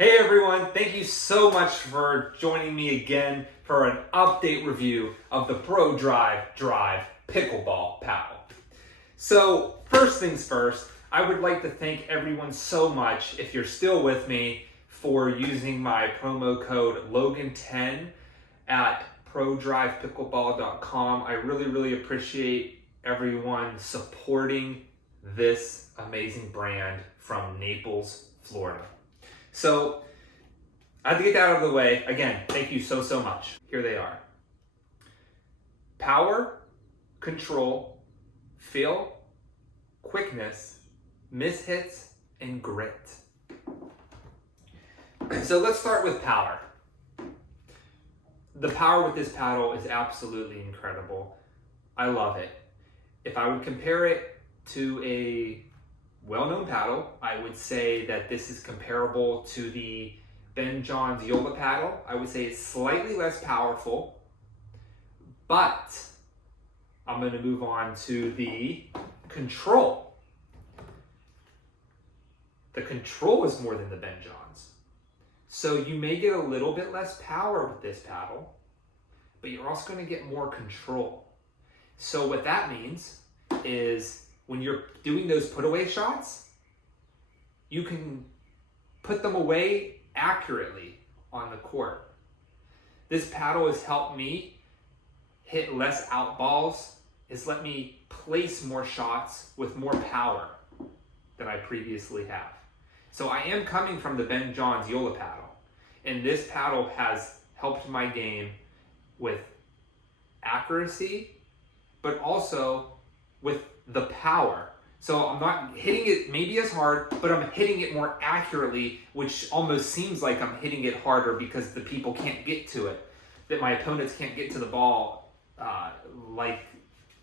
Hey everyone, thank you so much for joining me again for an update review of the ProDrive Pickleball paddle. So first things first, I would like to thank everyone so much, if you're still with me, for using my promo code Logan10 at ProDrivePickleball.com. I really appreciate everyone supporting this amazing brand from Naples, Florida. So I have to get that out of the way. Again, thank you so much. Here they are. Power, control, feel, quickness, mishits, and grit. So let's start with power. The power with this paddle is absolutely incredible. I love it. If I would compare it to a well-known paddle, I would say that this is comparable to the Ben John's Yola paddle. I would say it's slightly less powerful, but I'm going to move on to the control. The control is more than the Ben John's. So you may get a little bit less power with this paddle, but you're also going to get more control. So what that means is when you're doing those put-away shots, you can put them away accurately on the court. This paddle has helped me hit less out balls. It's let me place more shots with more power than I previously have. So I am coming from the Ben John's Yola paddle, and this paddle has helped my game with accuracy, but also with the power. So I'm not hitting it maybe as hard, but I'm hitting it more accurately, which almost seems like I'm hitting it harder because the people can't get to it, that my opponents can't get to the ball like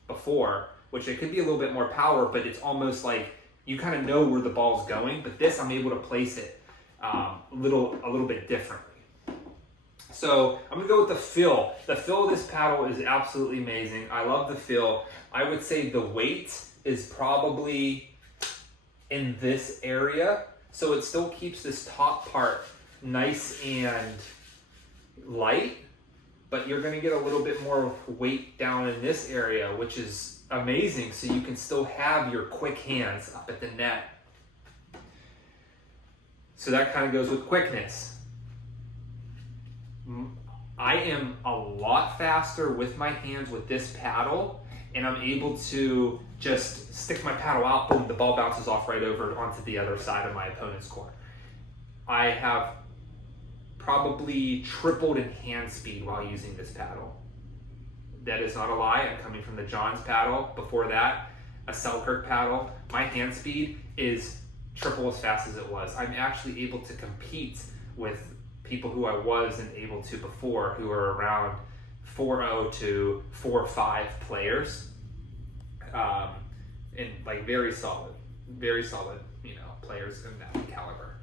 before, which it could be a little bit more power, but it's almost like you kind of know where the ball's going, but this I'm able to place it a little bit differently. So I'm gonna go with the feel. The feel of this paddle is absolutely amazing. I love the feel. I would say the weight is probably in this area, so it still keeps this top part nice and light, but you're gonna get a little bit more weight down in this area, which is amazing, so you can still have your quick hands up at the net. So that kind of goes with quickness. I am a lot faster with my hands with this paddle, and I'm able to just stick my paddle out, boom, the ball bounces off right over onto the other side of my opponent's court. I have probably tripled in hand speed while using this paddle. That is not a lie. I'm coming from the John's paddle. Before that, a Selkirk paddle. My hand speed is triple as fast as it was. I'm actually able to compete with people who I wasn't able to before, who are around 4.0 to 4.5 players, and like very solid, players in that caliber.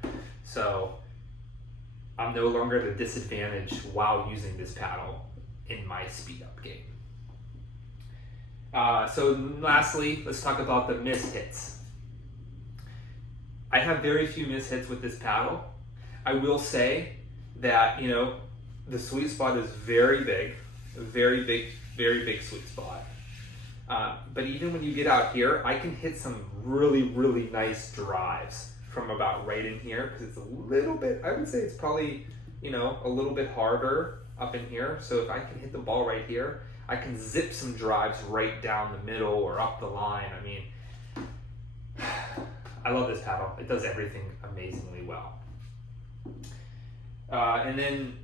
So I'm no longer at a disadvantage while using this paddle in my speed up game. So lastly, let's talk about the miss hits. I have very few miss hits with this paddle. I will say that, the sweet spot is very big sweet spot. But even when you get out here, I can hit some really nice drives from about right in here, because it's a little bit, I would say it's probably, a little bit harder up in here. So if I can hit the ball right here, I can zip some drives right down the middle or up the line. I mean, I love this paddle. It does everything amazingly well. And then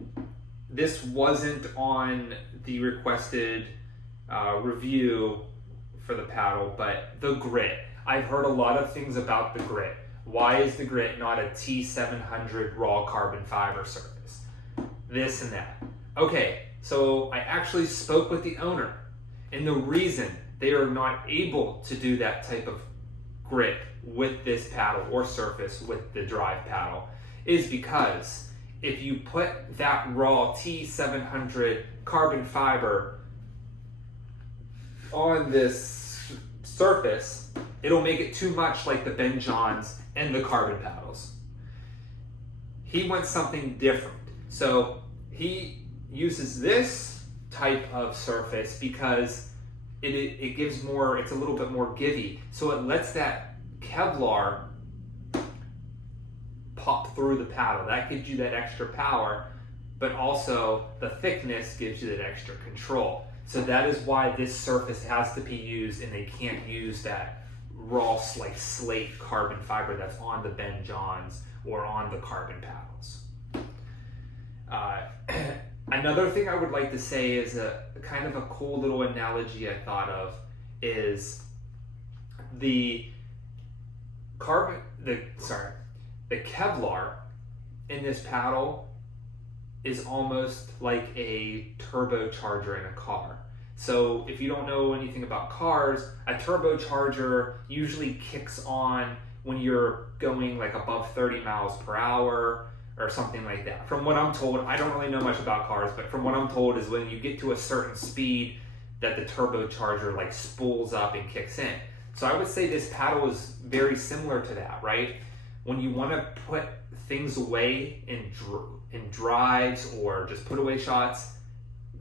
this wasn't on the requested review for the paddle, but the grit. I've heard a lot of things about the grit. Why is the grit not a T700 raw carbon fiber surface? This and that. Okay, so I actually spoke with the owner, and the reason they are not able to do that type of grit with this paddle or surface with the drive paddle is because if you put that raw T700 carbon fiber on this surface, it'll make it too much like the Ben John's and the carbon paddles. he went something different. So he uses this type of surface because it gives more, it's a little bit more givey. So it lets that Kevlar pop through the paddle. That gives you that extra power, but also the thickness gives you that extra control. So that is why this surface has to be used, and they can't use that raw like slate carbon fiber that's on the Ben Johns or on the carbon paddles. Another thing I would like to say is a kind of a cool little analogy I thought of is the Kevlar in this paddle is almost like a turbocharger in a car. So if you don't know anything about cars, a turbocharger usually kicks on when you're going like above 30 miles per hour or something like that. From what I'm told, I don't really know much about cars, but from what I'm told is when you get to a certain speed that the turbocharger like spools up and kicks in. So I would say this paddle is very similar to that, right? When you want to put things away in drives or just put away shots,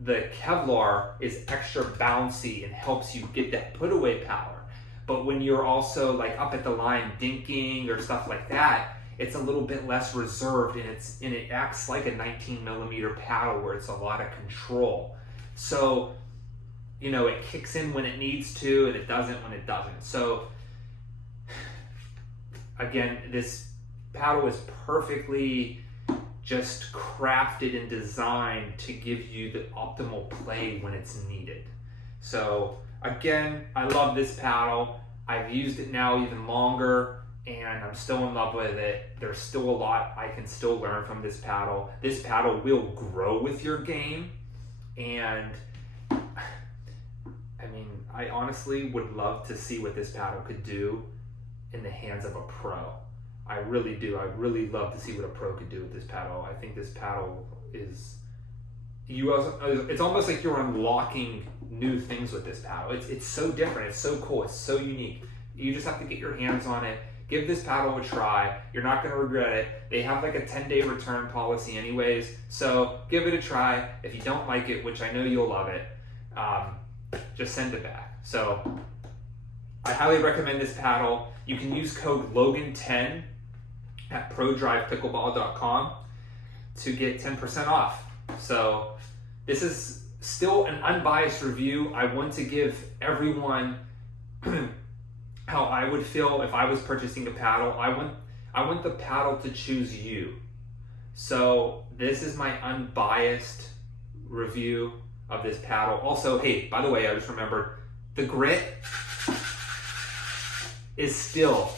the Kevlar is extra bouncy and helps you get that put away power. But when you're also like up at the line dinking or stuff like that, it's a little bit less reserved, and it acts like a 19 millimeter paddle where it's a lot of control. So, you know, it kicks in when it needs to and it doesn't when it doesn't. So again, this paddle is perfectly just crafted and designed to give you the optimal play when it's needed. So again, I love this paddle. I've used it now even longer, and I'm still in love with it. There's still a lot I can still learn from this paddle. This paddle will grow with your game, and I mean, I honestly would love to see what this paddle could do in the hands of a pro. I really do. I really love to see what a pro could do with this paddle. I think this paddle is, it's almost like you're unlocking new things with this paddle. It's so different. It's so cool. It's so unique. You just have to get your hands on it. Give this paddle a try. You're not going to regret it. They have like a 10-day return policy anyways, so give it a try. If you don't like it, which I know you'll love it, just send it back. So I highly recommend this paddle. You can use code Logan10 at ProDrivePickleball.com to get 10% off. So this is still an unbiased review. I want to give everyone how I would feel if I was purchasing a paddle. I want the paddle to choose you. So this is my unbiased review of this paddle. Also, hey, by the way, I just remembered, the grit is still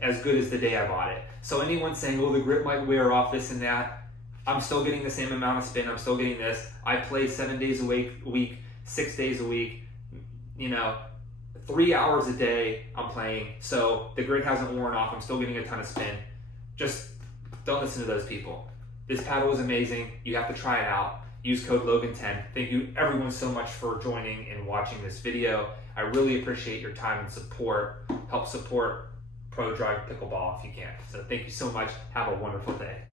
as good as the day I bought it. So anyone saying, oh, the grip might wear off, this and that, I'm still getting the same amount of spin. I'm still getting this. I play 7 days a week, 6 days a week, 3 hours a day I'm playing. So the grit hasn't worn off. I'm still getting a ton of spin. Just don't listen to those people. This paddle is amazing. You have to try it out. Use code Logan10. Thank you everyone so much for joining and watching this video. I really appreciate your time and support. Help support ProDrive Pickleball if you can. So thank you so much. Have a wonderful day.